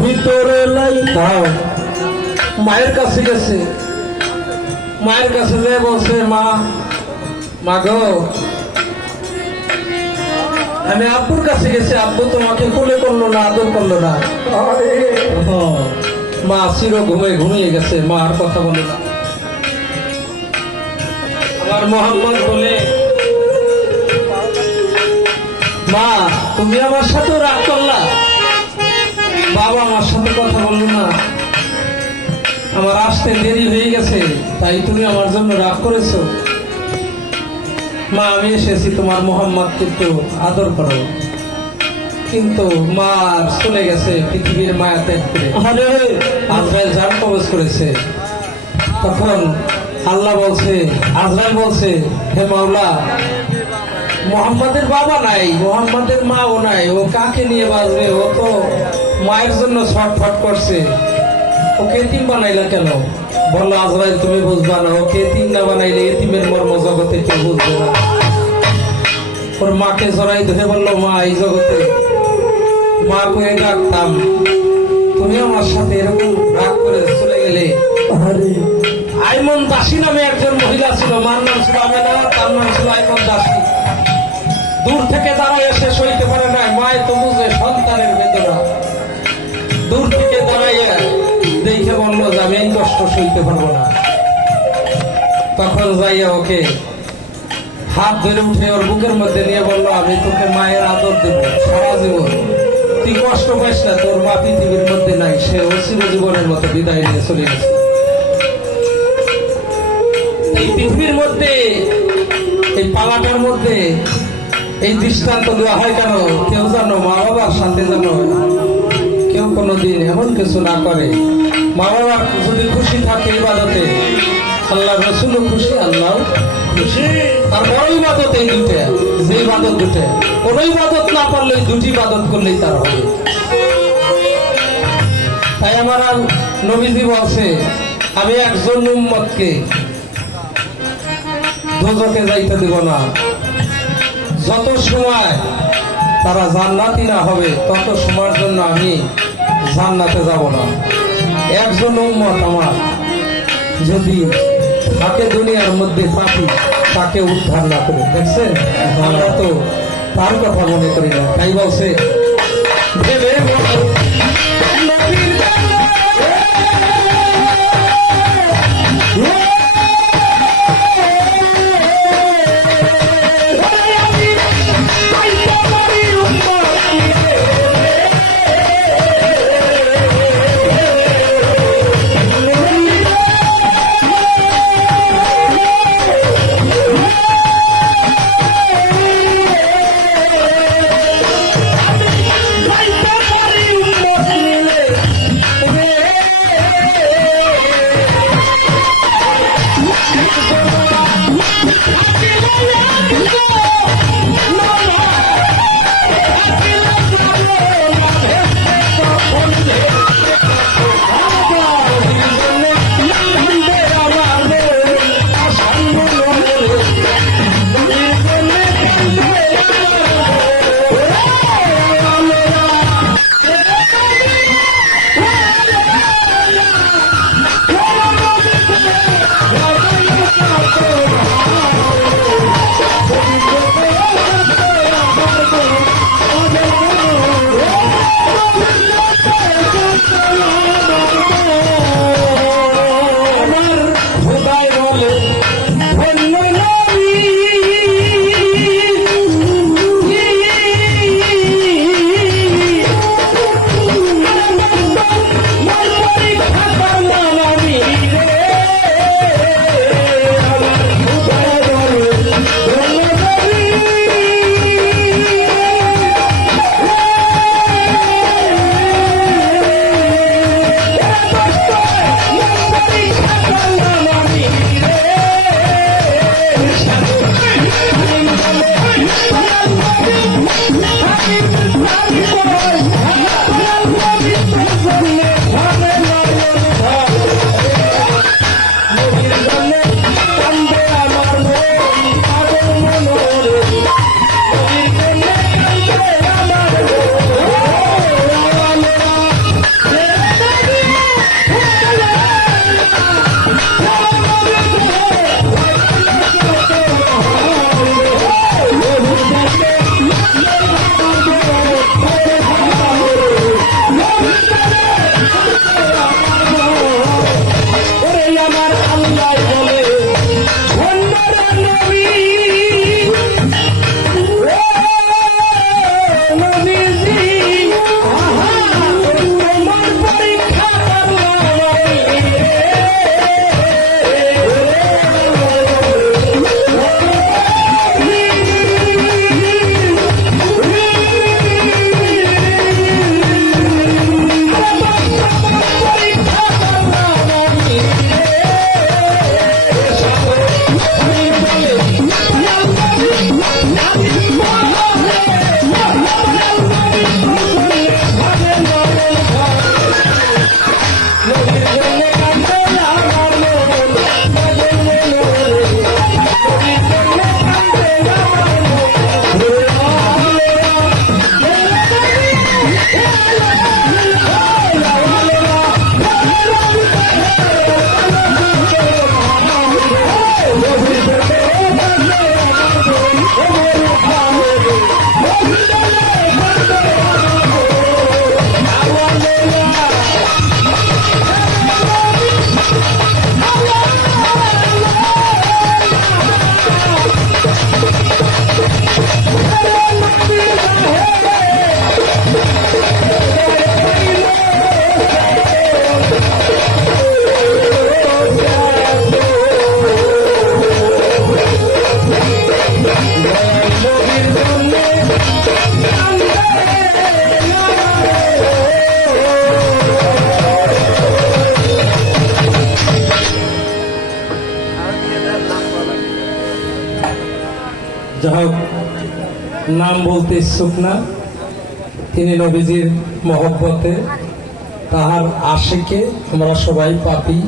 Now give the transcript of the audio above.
ভিতরে লাইটাও মায়ের কাছে গেছে। মায়ের কাছে যে বলছে মা মা গো আমি আব্বুর কাছে গেছি। আব্বু তোমাকে কোলে করল না আদর করল না। মা চির ঘুমে ঘুমিয়ে গেছে। মা আর কথা বলে না। আমার মোহাম্মদ বলে মা তুমি আমার সাথে রাগ করলা। বাবা আমার সাথে কথা বলল না। আমার আসতে দেরি হয়ে গেছে তাই তুমি আমার জন্য রাগ করেছ। মা আমি এসেছি তোমার মোহাম্মদ কিন্তু আদর করো। কিন্তু মা চলে গেছে পৃথিবীর মায়া ত্যাগ করে। আজরাইল জান কবজ করেছে। তখন আল্লাহ বলছে আজরাইল বলছে হে মাওলা মোহাম্মদের বাবা নাই মোহাম্মদের মাও নাই ও কাকে নিয়ে বাঁচবে? ও তো মায়ের জন্য ছটফট করছে। ওকে এতিম বানাইলা কেন? বলল আজরাইল তুমি বুঝবা না। ওকে এতিম না বানাইলে এতিমের মর্ম জগতে কেউ বুঝবে না। ওর মাকে জড়াই ধরে বলল মা এই জগতে মা কয়ে ডাকতাম তুমি আমার সাথে এরকম রাগ করে চলে গেলে আইমন দাসী নামে একজন মহিলা ছিল। মার নাম ছিল আমেনা তার নাম ছিল আইমন দাসী। দূর থেকে দাঁড়ায় এসে সইতে পারে না। মায় তো বুঝে সন্তানের বেদনা। দেখে বলল যে আমি এই কষ্ট সইতে পারব না। তখন যাইয়া ওকে হাত ধরে উঠে ওর বুকের মধ্যে নিয়ে বলল, আমি তোকে মায়ের আদর দেব, সারা জীবন। তুই কষ্ট পাইস না, তোর মা পৃথিবীর মধ্যে নাই, সে অচির জীবনের মতো বিদায় নিয়ে চলে গেছে। এই পৃথিবীর মধ্যে, এই পালাটার মধ্যে এই দৃষ্টান্ত দেওয়া হয় কেন? কেউ জানো মা বাবার সাথে জানো কেউ কোনোদিন এমন কিছু না করে। মা বাবা যদি খুশি থাকে ইবাদতে, আল্লাহ রসুল খুশি আল্লাহ খুশি। আর বড় ইবাদত এই দুটে যে ইবাদত দুটে কোন ইবাদত না পারলে দুটি ইবাদত করলেই তার হবে। তাই আমার নবীজি বলছে, আমি একজন উম্মতকে দোজকে যাইতে দেব না। যত সময় তারা জান্নাতি না হবে, তত সময়ের জন্য আমি জান্নাতে যাব না। একজন উম্মত আমার, যদি তাকে দুনিয়ার মধ্যে পাঠি, তাকে উদ্ধার না করে। দেখছেন? আমরা তো তার কথা মনে করি না। তাই বলছে, ভেবে যাই হোক নাম বলতে ইচ্ছুক না। তিনি নবীজির মহব্বতে তাহার আশিকে আমরা সবাই পাপি।